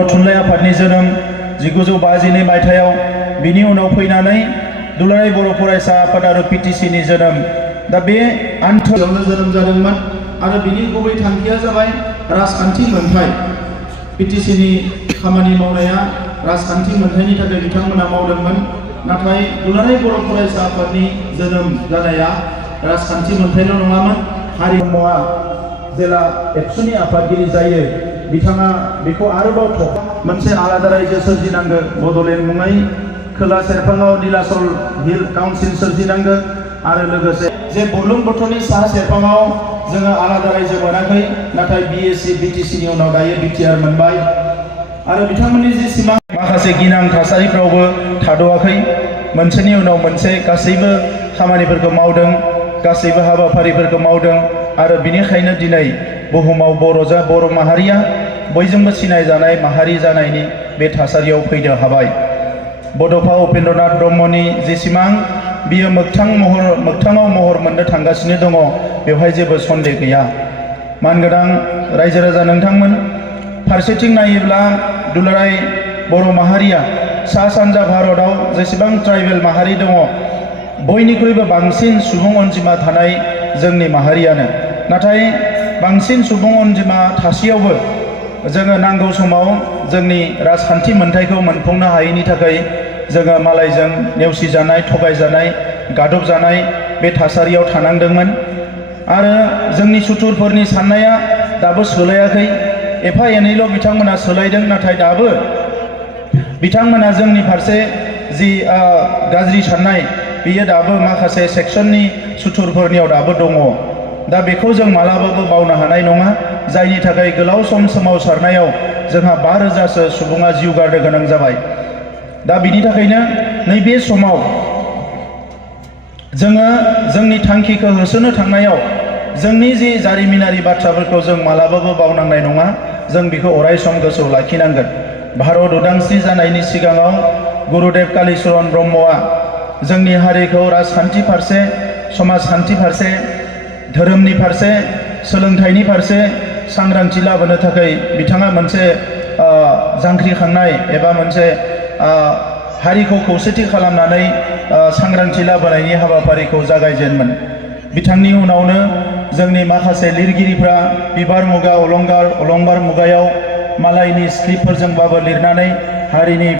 बर' थुनलाइ आफादनि जोनोम 1952 मायथाइयाव, बिनि उनाव फैनानै दुलाराय बर' फरायसा आफाद आरो पिटिसिनि जोनोम। दा बे आन्थोआवनो जोनोम जादोंमोन आरो बिनि गुबै थांखिया जाबाय राजखान्थि मोनथाय। पिटिसिनि खामानि मावनाया राजखान्थि मोनथायनि थाखाय बिथांमोना मावदोंमोन। नाथाय दुलाराय बर' फरायसा आफादनि जोनोम जानाया राजखान्थि मोनथायल' नङामोन। हारिमुआ जेला एबसुनि आफादगिरि जायो, बिथाङा बेखौ आरोबाव मोनसे आलादा रायजो सोरजिनांगो, बड'लेण्ड मुङै खोला सेरफाङाव नीलाचल हिल काउन्सिल सोरजिनांगो आरो लोगोसे जे बुरलुंबुथुरनि साहा सेरफाङाव जोङो आलादा रायजो मोनाखै, नाथाय बिएसि बिटिसिनि उनाव दायो बिटिआर मोनबाय आरो बिथांमोननि जे सिमां माखासे गिनां थासारिफ्रावबो थाद'आखै, मोनसेनि उनाव मोनसे गासैबो खामानिफोरखौ मावदों, गासैबो हाबाफारिफोरखौ मावदों आरो बिनिखायनो दिनै बुहुमाव बर' माहारिया बयजोंबो सिनायजानाय माहारि जानायनि बे थासारियाव फैनो हाबाय। बड'फा उपेन्द्रनाथ ब्रह्मनि जे सिमां, बियो मोगथाङाव महर मोननो थांगासिनो दङ, बेवहाय जेबो सन्देह गैया। मानगोनां रायजो राजा नोंथांमोन, फारसेथिं नायोब्ला दुलाराय बर' माहारिया सा सानजा भारतआव जेसेबां ट्राइबेल माहारि दङ, बयनिख्रुइबो बांसिन सुबुं अनजिमा थानाय जोंनि माहारियानो। नाथाय बांसिन सुबुं अनजिमा थासेयावबो जोङो नांगौ समाव जोंनि राजखान्थि मोनथायखौ मोनफुंनो हायैनि थाखाय जोङो मालायजों नेवसिजानाय, थगायजानाय, गादबजानाय बे थासारियाव थानांदोंमोन। आरो जोंनि सुथुरफोरनि साननाया दाबो सोलायाखै। एफा एनैल' बिथांमोना सोलायदों, नाथाय दाबो बिथांमोना जोंनि फारसे जि गाज्रि साननाय, बियो दाबो माखासे सेक्सननि सुथुरफोरनियाव दाबो दङ। दा बेखौ जों मालाबाबो बावनो हानाय नङा, जायनि थाखाय गोलाव सम सोमावसारनायाव जोंहा 5,000सो सुबुङा जिउ गारनो गोनां जाबाय। दा बिनि थाखायनो नैबे समाव जोङो जोंनि थांखिखौ होसोनो थांनायाव जोंनि जि जारिमिनारि बाथ्राफोरखौ जों मालाबाबो बावनांनाय नङा, जों बेखौ अरायसम गोसोआव लाखिनांगोन। भारत उदांस्रि जानायनि सिगाङाव गुरुदेव कालीचरण ब्रह्मआ जोंनि हारिखौ राजखान्थि फारसे, समाजखान्थि फारसे, धोरोमनि फारसे, सोलोंथाइनि फारसे सांग्रांथि लाबोनो थाखाय बिथाङा मोनसे जांख्रिखांनाय एबा मोनसे हारिखौ खौसेथि खालामनानै सांग्रांथि लाबोनायनि हाबाफारिखौ जागायजेनोमोन। बिथांनि उनावनो जोंनि माखासे लिरगिरिफ्रा बिबार मुगा अलंबार मुगायाव मालायनि स्क्रिप्टफोरजोंबाबो लिरनानै हारिनि